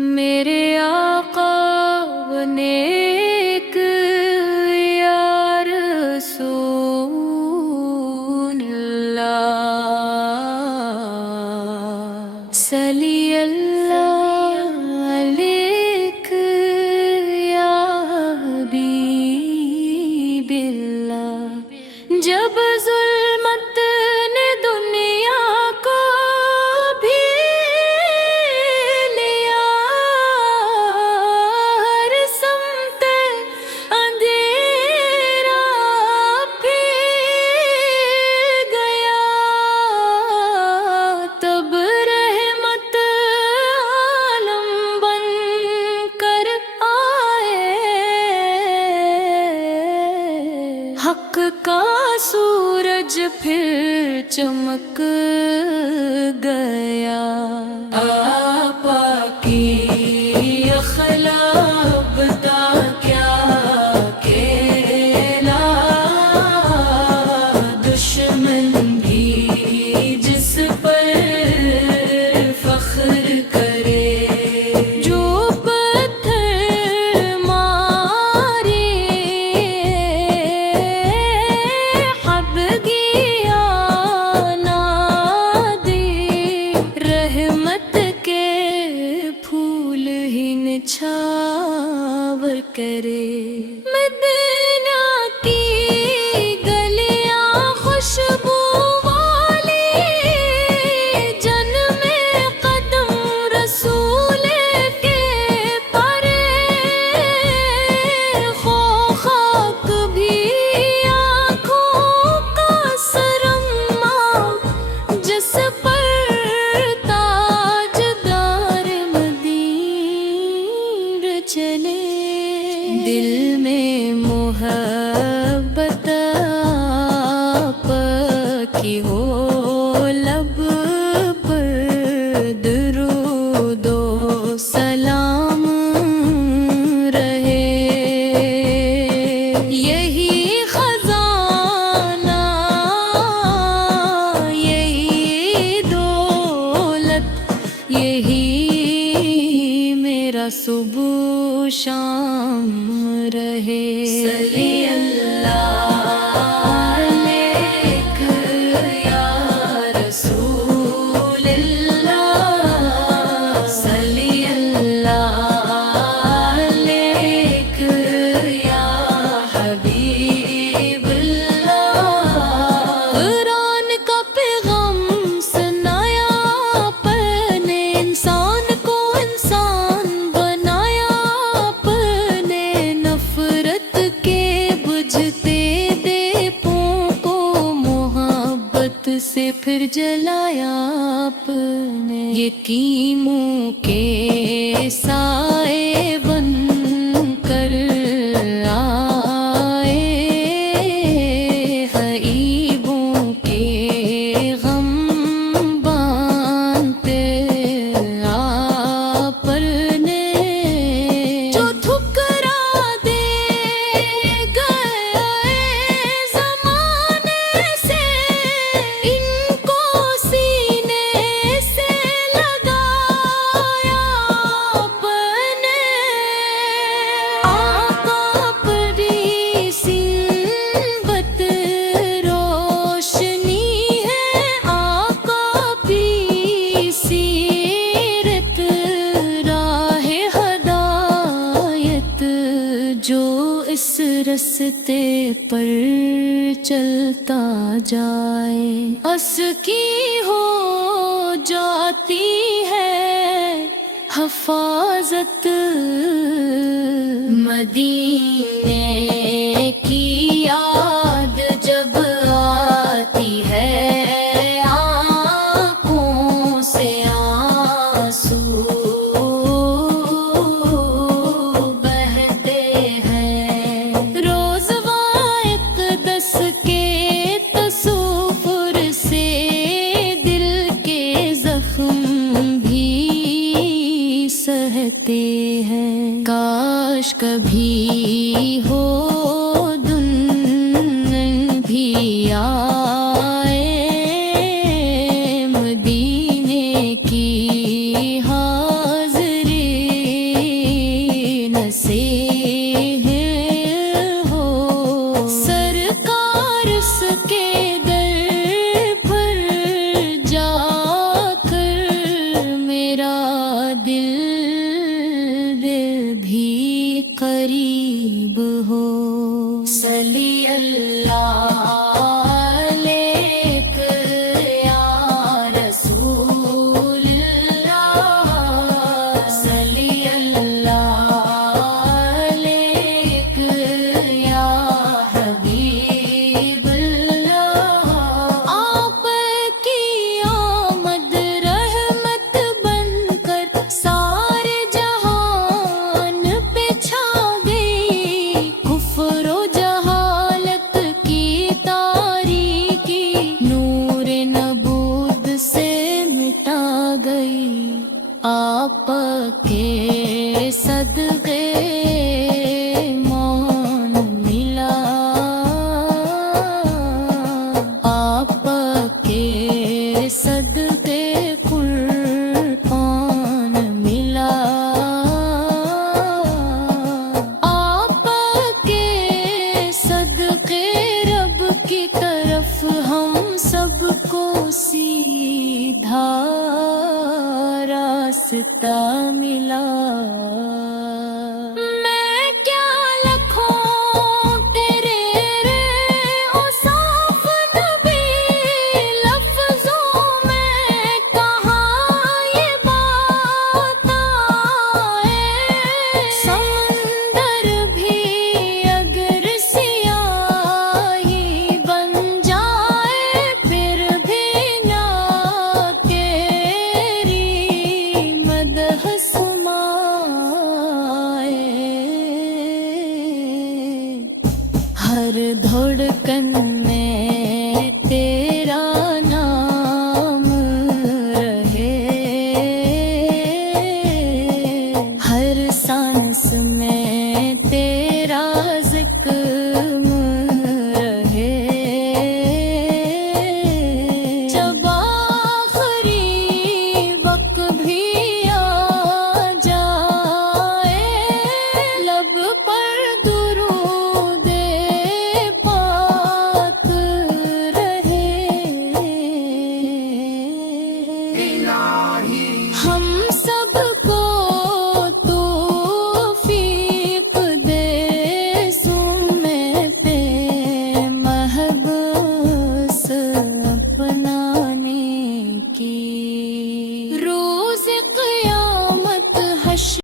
میرے آقا نیک یا رسول اللہ، صلی اللہ علیک یا حبیب اللہ۔ جب ظلمت نے دنیا کو بھی لیا، ہر سمت اندھیرا پھیر گیا، تب رحمت عالم بن کر آئے، حق کا سورج پھر چمک گیا۔ آپا کی اخلاق بتا کیا کہلا، دشمن بھی جس پر فخر کرے، جو پتھر مارے حب گیا نہ دے، رحمت کے پھول ہی نچھاور کرے۔ مدینہ کی گلیاں خوشبو والی، جن میں قدم رسول کے پرے، خاک بھی آنکھوں کا سرما، جس پر تاجدار مدینہ چلے۔ دل میں محبت آپ کی ہو، لب پر درود و سلام رہے، یہی خزانہ یہی دولت، یہی میرا صبح شام رہے۔ صلی اللہ علیک یا رسول اللہ، صلی اللہ علیک یا حبیب اللہ۔ قرآن کا پیغام سنایا، اپنے انسان کو انسان بنایا، اپنے نفرت کے بجھتے دیپوں کو محبت سے پھر جلایا آپ نے، یتیموں کے سائے بن کر آئے، غریبوں کے غم باندھتے آپ نے، جو ٹھکرا دے گئے زمانے سے، ان کو سینے سے لگایا آپ نے۔ آقا پری سنبت روشنی ہے، آقا پی سیرت راہ ہدایت، جو اس رستے پر چلتا جائے، اس کی ہو جاتی ہے حفاظت۔ مدینے کی یاد جب آتی ہے، آنکھوں سے آنسو بہتے ہیں، روز واقدس کے تصور سے دل کے زخم بھی سہتے ہیں۔ کاش کبھی ہو دن بھی آئے، مدینے کی حاضری صدقے مون ملا آپ کے صدقے قرآن ملا آپ کے صدقے رب کی طرف ہم سب کو سیدھا راستہ ملا میں کیا لکھوں تیرے اوصاف نبی لفظوں میں کہاں یہ بات آئے سمندر بھی اگر سیاہی بن جائے پھر بھی نہ تیری مدح سمائے ہر دھڑکن